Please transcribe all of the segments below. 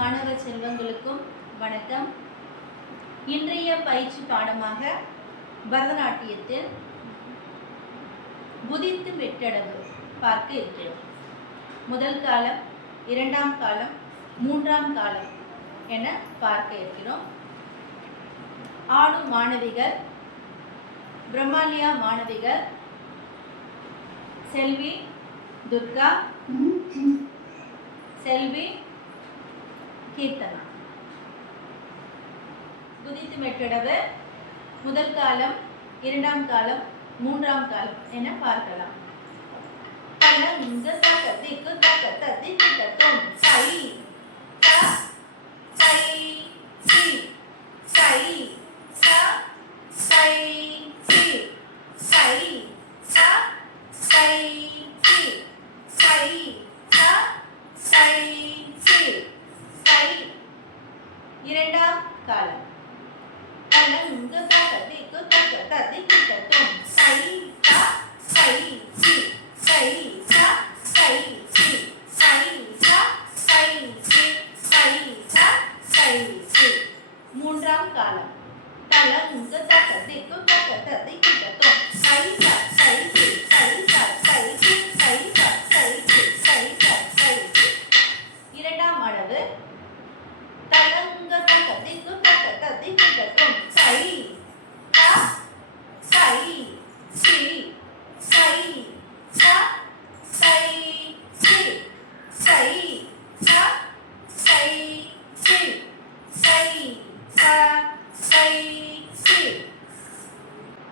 மாணவ செல்வங்களுக்கும் வணக்கம். இன்றைய பயிற்சி பாடமாக பரதநாட்டியத்தில் குதித்து மெட்டடவு பார்க்க இருக்கிறோம். முதல் காலம், இரண்டாம் காலம், மூன்றாம் காலம் என பார்க்க இருக்கிறோம். ஆடும் மாணவிகள் பிரம்மாலியா மாணவிகள் செல்வி, துர்கா, செல்வி, கீர்த்தனா. குதித்து மெட்டடவு முதல் காலம், இரண்டாம் காலம், மூன்றாம் காலம் என பார்க்கலாம். தலங்க தக திக்கு தக ததி திட்டத்தும் சை த சை சி சை ச சை சி சை ச சை சி சை ச சை சி சை. இரண்டாம் காலம் தலங்க தக திக்கு தக ததி திட்டத்தும் சை த சை சி சை ச சை சி சை ச சை சி சை ச சை சி. மூன்றாம் காலம் தலங்க தக திக்கு தக ததி திட்டத்தும் சை ச சை சி சை ச சை சி சை ச சை சி சை ச சை சி. இரண்டாம் அளவு தலங்க தக திக்கு தக ததி திட்டத்தும் சை த சை சி சை ச சை சி சை ச சை சி சை ச சை சி.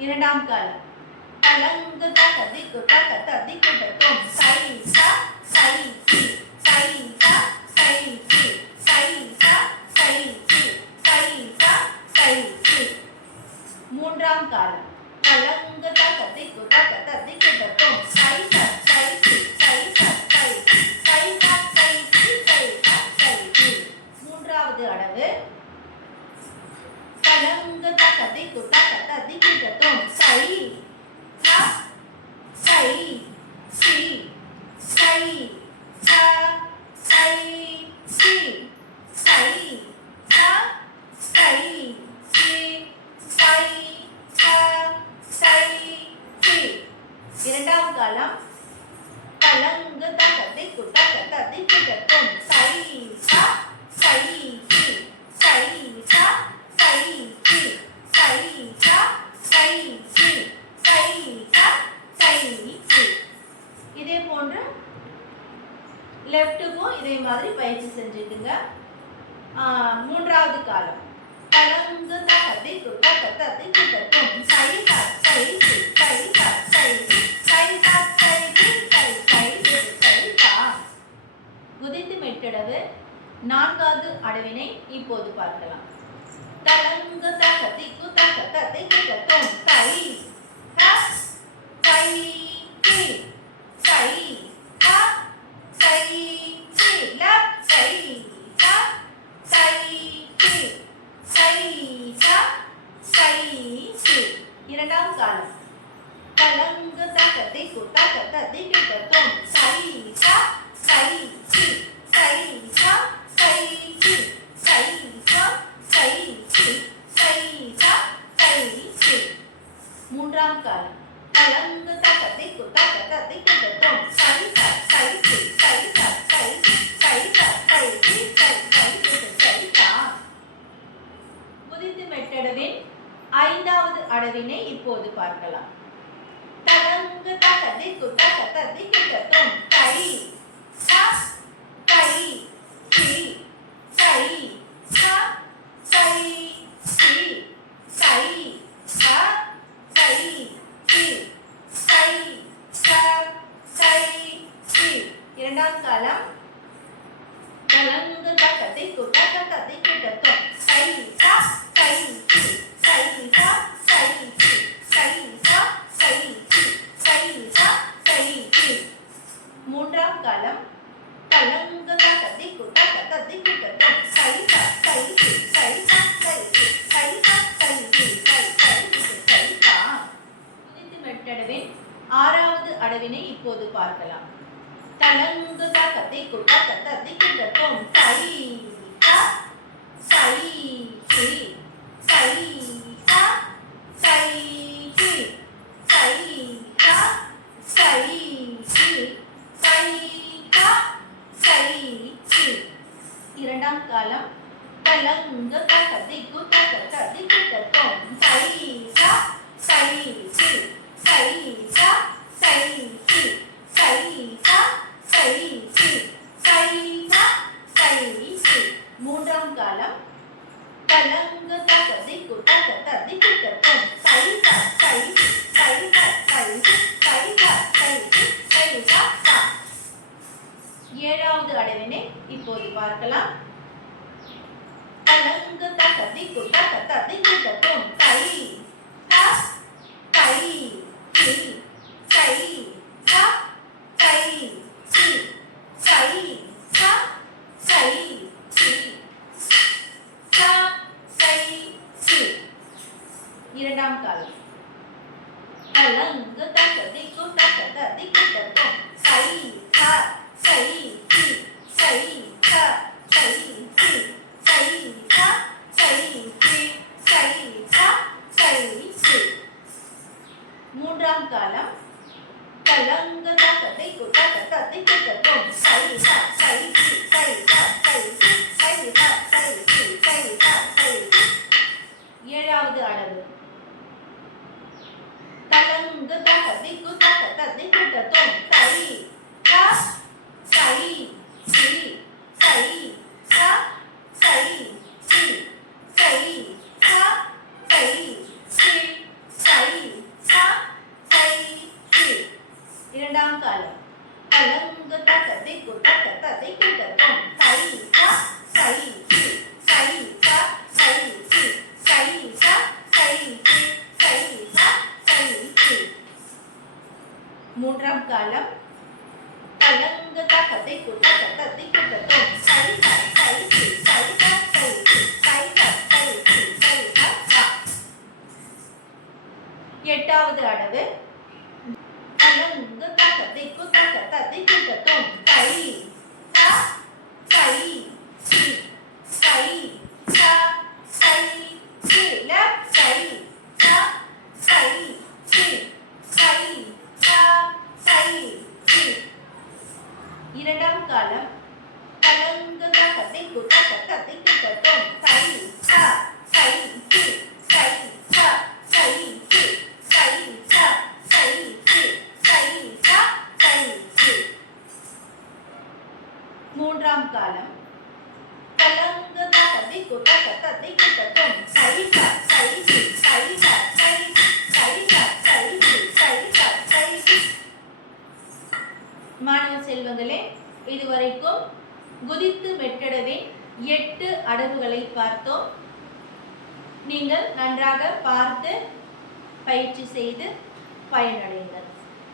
இரண்டாம் காலம் தலங்க தக திக்கு தக ததி திட்டத்தும் சை ச சை சி சை ச சை சி சை ச சை சி சை ச சை சி. மூன்றாம் காலம் தலங்க தக திக்கு தக ததி திட்டத்தும் சை ச சை சி சை ச சை சி சை ச சை சி சை ச சை சி. மூன்றாவது அளவு தலங்க தக திக்கு தக ததி திட்டத்தும் சை ச சை சி சை ச சை சி சை ச சை சி சை ச சை சி. இரண்டாம் காலம் தலங்க தக திக்கு தக ததி திட்டத்தும் சை ச சை சி சை ச சை சி சை ச சை சி சை ச சை சி. இதே போன்று லெஃப்ட்டுக்கும் இதே மாதிரி பயிற்சி செஞ்சுக்குங்க. மூன்றாவது காலம் தலங்க தக திக்கு தக ததி திட்டத்தும் சை ச சை சி சை ச சை சி சை ச சை சி சை சை சி சை ச. குதித்து மெட்டடவு நான்காவது அடவினை இப்போது பார்க்கலாம். தலங்க தக திக்கு தக ததி திட்டத்தும் சை த சை சி சை த சை சி லெஃப்ட் சை த சை சி சை ச சை சி. இரண்டாம் காலம் தலங்க தக திக்கு தக ததி திட்டத்தும் சை ச சை சி சை ச சை சி சை ச சை சி சை ச சை சி. மூன்றாம் காலம் தலங்க தக திக்கு தக ததி திட்டத்தும் சை ச சை சி சை ச சை சி சை ச சை சி சை சை சி சை ச. குதித்து மெட்டடவின் ஐந்தாவது அடவினை இப்போது பார்க்கலாம். தலங்க தக திக்கு தக ததி திட்டத்தும் சை ச சை சி சை ச சை சி சை ச சை சி சை ச சை சி. இரண்டாம் காலம் தலங்க தக திக்கு தக ததி திட்டத்தும் சை ச சை சி சை ச சை சி சை ச சை சி சை ச சை சி. மூன்றாம் காலம் தலங்க தக திக்கு தக ததி திட்டத்தும் சை ச சை சி சை ச சை சி சை ச சை சி சை சை சி சை ச. குதித்து மெட்டடவின் ஆறாவது அடவினை இப்போது பார்க்கலாம். தலங்க தக திக்கு தக ததி திட்டத்தும் சை த இரண்டாம் காலம் தலங்க தக திக்கு தக திக்கு தத்தோம் சை சா சை சி சை சா சை சி சை சா சை சி சை சா சை சி மூன்றாம் காலம் தலங்க தக திக்கு தக திக்கு தத்தோம் சை சா சை சி சை சா சை சி சை சா சை சி சை சா சா. ஏழாவது அடைவினை இப்போது பார்க்கலாம். தலங்க தக திக்கு தக திக்கு தத்தோம் சை சா சை சி சை சா சை சி சை சா சை சி சா சை சி. இரண்டாம் காலம் தலங்க தக திக்கு தக திக்கு தத்தோம் சை சா சை சி சை சா சை சி சை சா சை சி சை சா சை சி. மூன்றாம் காலம் தலங்க தக திக்கு தக திக்கு தத்தோம் சை சா சை சி சை சா சை சி சை சா சை சி சை சா சை சி. ஏழாவது அடவு தலங்க தக திக்கு தக திக்கு தத்தோம் சை சா சை சி சை சா சை சி சை சா சை சி சை சா சை சி. இரண்டாம் காலம் தலங்க தக திக்கு தக திக்கு தத்தோம் சை சா சை சி சை சா சை சி சை சா சை சி சை சா சை சி. மூன்றாம் காலம் தலங்க தக திக்கு தக திக்கு தத்தோம் சை சா சை சி சை சா சை சி சை சா சை சி சை சா சா. எட்டாவது அடவு தலங்க தக திக்கு தக திக்கு தத்தோம் சை சா சை சி சை சா சை சி லெஃப்ட் சை சா சை சி சை சா சை சி. இரண்டாம் காலம் தலங்க தக திக்கு தக திக்கு தத்தோம் சை சா சை சி சை சா சை சி சை சா சை சி சை சா சை சி. மூன்றாம் காலம் தலங்க தக திக்கு தக திக்கு தத்தோம் சை சா சை சி சை சா சை சி சை சா சை சி சை சா சை சி. மாணவ செல்வங்களே, இதுவரைக்கும் குதித்து மெட்டடவின் 8 அடவுகளை பார்த்தோம். நீங்கள் நன்றாக பார்த்து பயிற்சி செய்து பயனடையுங்கள்.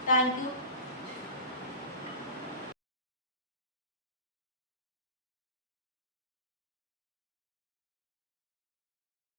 தேங்க்யூ.